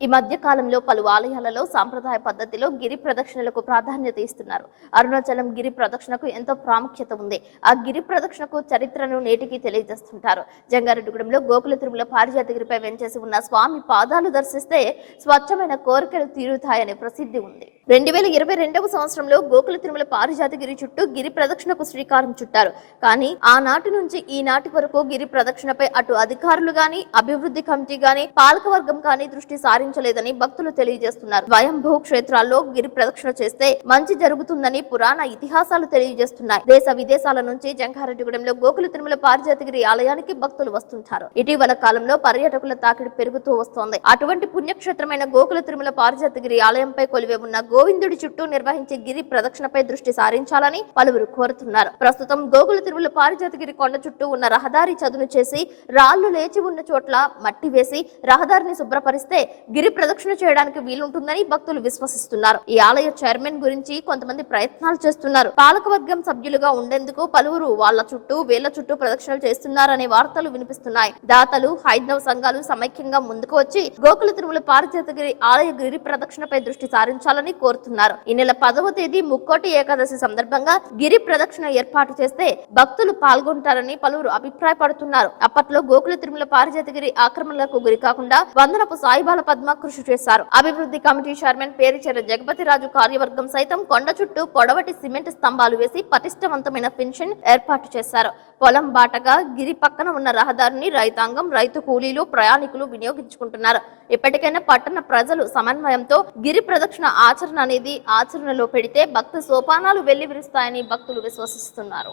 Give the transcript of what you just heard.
ఈ మధ్య కాలంలో పలు ఆలయాలలో సాంప్రదాయ పద్ధతిలో గిరి ప్రదక్షిణలకు ప్రాధాన్యత ఇస్తున్నారు. అరుణాచలం గిరి ప్రదక్షిణకు ఎంతో ప్రాముఖ్యత ఉంది. ఆ గిరి ప్రదక్షిణకు చరిత్రను నేటికి తెలియజేస్తుంటారు. జంగారెడ్డిగూడెంలో గోకుల తిరుమల పారిజాతగిరిపై వెంచేసి ఉన్న స్వామి పాదాలు దర్శిస్తే స్వచ్ఛమైన కోరికలు తీరుతాయనే ప్రసిద్ధి ఉంది. రెండు వేల ఇరవై రెండవ సంవత్సరంలో గోకుల తిరుమల పారిజాతగిరి చుట్టూ గిరి ప్రదక్షిణకు శ్రీకారం చుట్టారు. కానీ ఆనాటి నుంచి ఈనాటి వరకు గిరి ప్రదక్షిణపై అటు అధికారులు గాని అభివృద్ధి కమిటీ గాని పాలకవర్గం కానీ దృష్టి సారి ఆచరించలేదని భక్తులు తెలియజేస్తున్నారు. స్వయంభూ క్షేత్రాల్లో గిరి ప్రదక్షిణ చేస్తే మంచి జరుగుతుందని పురాణ ఇతిహాసాలు తెలియజేస్తున్నాయి. దేశ విదేశాల నుంచి జంగారెడ్డిగూడెంలో గోకుల తిరుమల పారిజాతగిరి ఆలయానికి భక్తులు వస్తుంటారు. ఇటీవల కాలంలో పర్యాటకుల తాకిడి పెరుగుతూ వస్తోంది. అటువంటి పుణ్యక్షేత్రమైన గోకుల తిరుమల పారిజాతగిరి ఆలయంపై కొలివే ఉన్న గోవిందుడి చుట్టూ నిర్వహించే గిరి ప్రదక్షిణపై దృష్టి సారించాలని పలువురు కోరుతున్నారు. ప్రస్తుతం గోకుల తిరుమల పారిజాతగిరి కొండ చుట్టూ ఉన్న రహదారి చదును చేసి రాళ్ళు లేచి ఉన్న చోట్ల మట్టి వేసి రహదారిని శుభ్రపరిస్తే గిరి ప్రదక్షిణ చేయడానికి వీలుంటుందని భక్తులు విశ్వసిస్తున్నారు. ఈ ఆలయ చైర్మన్ గురించి కొంతమంది ప్రయత్నాలు చేస్తున్నారు. పాలకవర్గం సభ్యులుగా ఉండేందుకు పలువురు వాళ్ళ చుట్టూ వేళ్ళ చుట్టూ ప్రదక్షిణలు చేస్తున్నారనే వార్తలు వినిపిస్తున్నాయి. దాతలు హైందవ సంఘాలు సమైక్యంగా ముందుకు వచ్చి గోకుల తిరుమల పారిజాతగిరి ఆలయ గిరి ప్రదక్షిణపై దృష్టి సారించాలని కోరుతున్నారు. ఈ నెల పదవ తేదీ ముక్కోటి ఏకాదశి సందర్భంగా గిరి ప్రదక్షిణ ఏర్పాటు చేస్తే భక్తులు పాల్గొంటారని పలువురు అభిప్రాయపడుతున్నారు. అప్పట్లో గోకుల తిరుమల పారిజాతగిరి ఆక్రమణలకు గురి కాకుండా వందనపు సాయిబాల పద్మ కృషి చేశారు. అభివృద్ధి కమిటీ చైర్మన్ జగపతి జగపతిరాజు కార్యవర్గం సైతం కొండ చుట్టూ పొడవటి సిమెంట్ స్తంభాలు వేసి పటిష్టవంతమైన పెన్షన్ ఏర్పాటు చేశారు. పొలం బాటగా గిరి పక్కన ఉన్న రహదారిని రైతాంగం రైతు కూలీలు ప్రయాణికులు వినియోగించుకుంటున్నారు. ఇప్పటికైనా పట్టణ ప్రజలు సమన్వయంతో గిరి ప్రదక్షిణ ఆచరణ అనేది ఆచరణలో పెడితే భక్త సోపానాలు వెళ్ళి విరుస్తాయని భక్తులు విశ్వసిస్తున్నారు.